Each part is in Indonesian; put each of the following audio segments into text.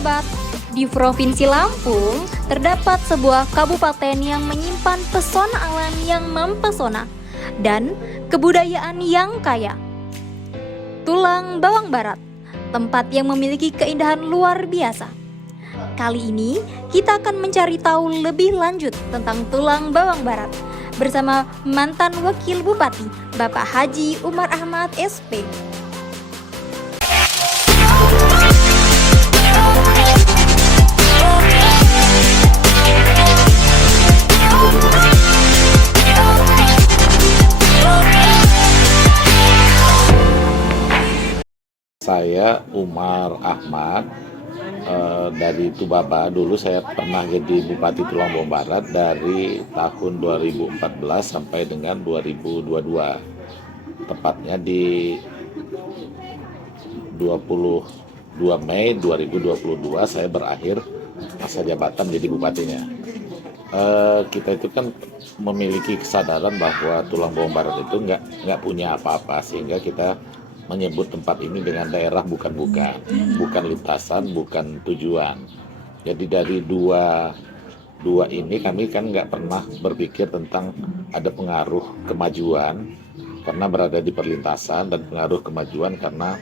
Sobat, di Provinsi Lampung terdapat sebuah kabupaten yang menyimpan pesona alam yang mempesona dan kebudayaan yang kaya. Tulang Bawang Barat, tempat yang memiliki keindahan luar biasa. Kali ini kita akan mencari tahu lebih lanjut tentang Tulang Bawang Barat bersama mantan Wakil Bupati Bapak Haji Umar Ahmad SP. Saya Umar Ahmad dari Tubaba. Dulu saya pernah jadi Bupati Tulang Bawang Barat dari tahun 2014 sampai dengan 2022. Tepatnya di 22 Mei 2022 saya berakhir masa jabatan jadi bupatinya. Kita itu kan memiliki kesadaran bahwa Tulang Bawang Barat itu nggak punya apa-apa, sehingga kita menyebut tempat ini dengan daerah bukan lintasan, bukan tujuan. Jadi dari dua ini kami kan nggak pernah berpikir tentang ada pengaruh kemajuan karena berada di perlintasan, dan pengaruh kemajuan karena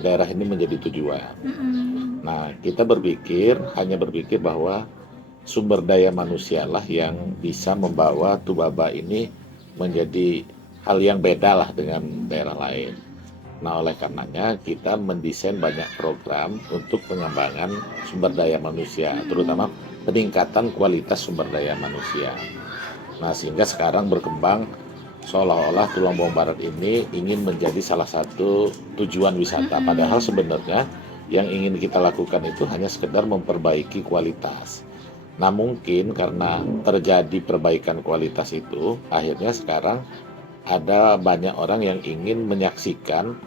daerah ini menjadi tujuan. Nah, kita hanya berpikir bahwa sumber daya manusialah yang bisa membawa Tubaba ini menjadi hal yang beda lah dengan daerah lain. Nah, oleh karenanya kita mendesain banyak program untuk pengembangan sumber daya manusia, terutama peningkatan kualitas sumber daya manusia. Nah, sehingga sekarang berkembang seolah-olah Tulang Bawang Barat ini ingin menjadi salah satu tujuan wisata. Padahal sebenarnya yang ingin kita lakukan itu hanya sekedar memperbaiki kualitas. Nah, mungkin karena terjadi perbaikan kualitas itu, akhirnya sekarang ada banyak orang yang ingin menyaksikan,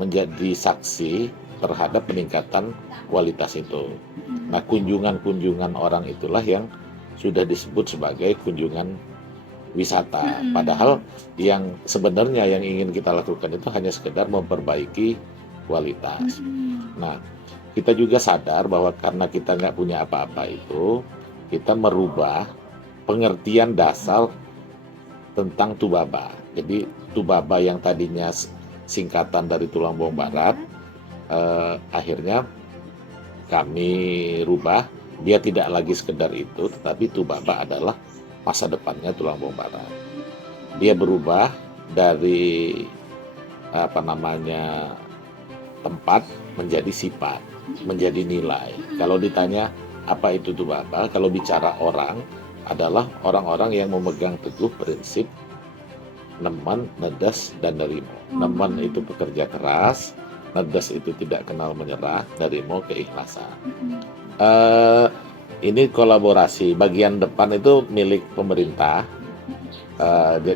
menjadi saksi terhadap peningkatan kualitas itu. Nah, kunjungan-kunjungan orang itulah yang sudah disebut sebagai kunjungan wisata. Padahal yang sebenarnya yang ingin kita lakukan itu hanya sekedar memperbaiki kualitas. Nah, kita juga sadar bahwa karena kita nggak punya apa-apa itu, kita merubah pengertian dasar tentang Tubaba. Jadi Tubaba yang tadinya singkatan dari Tulang Bawang Barat, akhirnya kami rubah. Dia tidak lagi sekedar itu, tetapi Tubaba adalah masa depannya Tulang Bawang Barat. Dia berubah dari tempat menjadi sifat, menjadi nilai. Kalau ditanya apa itu Tubaba, kalau bicara orang, adalah orang-orang yang memegang teguh prinsip neman, nedas, dan nerimo. Neman itu pekerja keras, nedas itu tidak kenal menyerah, nerimo keikhlasan. Ini kolaborasi. Bagian depan itu milik pemerintah,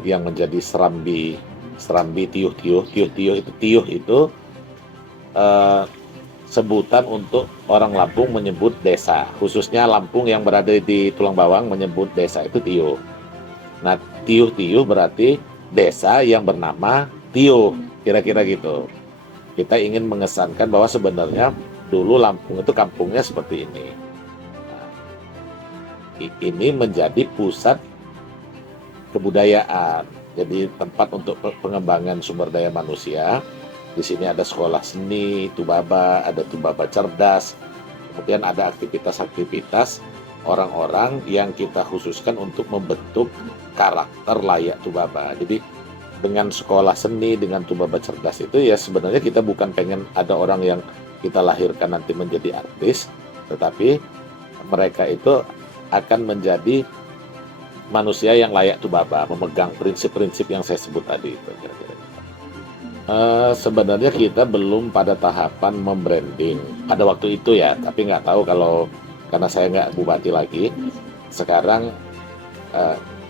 yang menjadi serambi tiuh itu sebutan untuk orang Lampung menyebut desa, khususnya Lampung yang berada di Tulang Bawang menyebut desa itu tiuh. Nah, tiuh berarti desa yang bernama Tiuh, kira-kira gitu. Kita ingin mengesankan bahwa sebenarnya dulu Lampung itu kampungnya seperti ini. Nah, ini menjadi pusat kebudayaan, jadi tempat untuk pengembangan sumber daya manusia. Di sini ada sekolah seni Tubaba, ada Tubaba cerdas, kemudian ada aktivitas-aktivitas orang-orang yang kita khususkan untuk membentuk karakter layak Tubaba. Jadi dengan sekolah seni, dengan Tubaba cerdas itu ya sebenarnya kita bukan pengen ada orang yang kita lahirkan nanti menjadi artis, tetapi mereka itu akan menjadi manusia yang layak Tubaba, memegang prinsip-prinsip yang saya sebut tadi itu. Sebenarnya kita belum pada tahapan membranding pada waktu itu ya, tapi nggak tahu kalau karena saya nggak bupati lagi sekarang.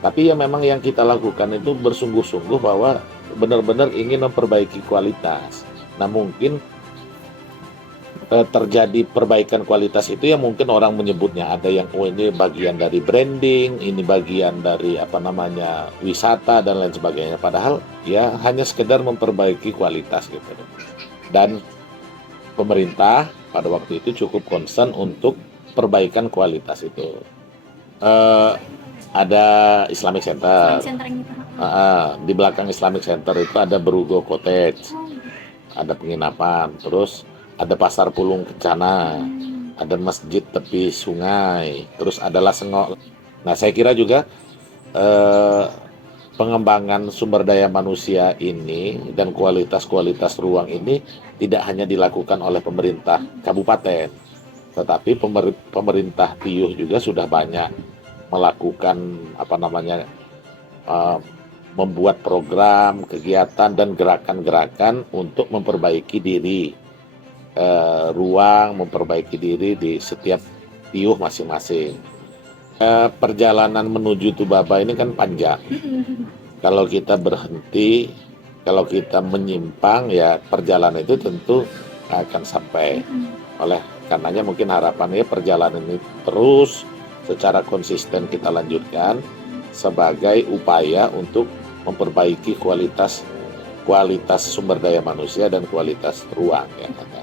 Tapi ya memang yang kita lakukan itu bersungguh-sungguh bahwa benar-benar ingin memperbaiki kualitas. Nah, mungkin terjadi perbaikan kualitas itu ya mungkin orang menyebutnya ada yang ini bagian dari branding, ini bagian dari wisata dan lain sebagainya. Padahal ya hanya sekedar memperbaiki kualitas gitu. Dan pemerintah pada waktu itu cukup concern untuk perbaikan kualitas itu. Eh, ada Islamic Center. Center yang kita. Di belakang Islamic Center itu ada Berugo Cottage, ada penginapan, terus ada Pasar Pulung Kencana, ada masjid tepi sungai, terus ada Lasengok. Nah, saya kira juga pengembangan sumber daya manusia ini dan kualitas-kualitas ruang ini tidak hanya dilakukan oleh pemerintah kabupaten, tetapi pemerintah Piyuh juga sudah banyak melakukan membuat program, kegiatan dan gerakan-gerakan untuk memperbaiki diri ruang, memperbaiki diri di setiap Piyuh masing-masing. Perjalanan menuju Tubaba ini kan panjang. Kalau kita berhenti, kalau kita menyimpang, ya perjalanan itu tentu akan sampai. Oleh karenanya mungkin harapannya perjalanan ini terus secara konsisten kita lanjutkan sebagai upaya untuk memperbaiki kualitas sumber daya manusia dan kualitas ruang yang ada.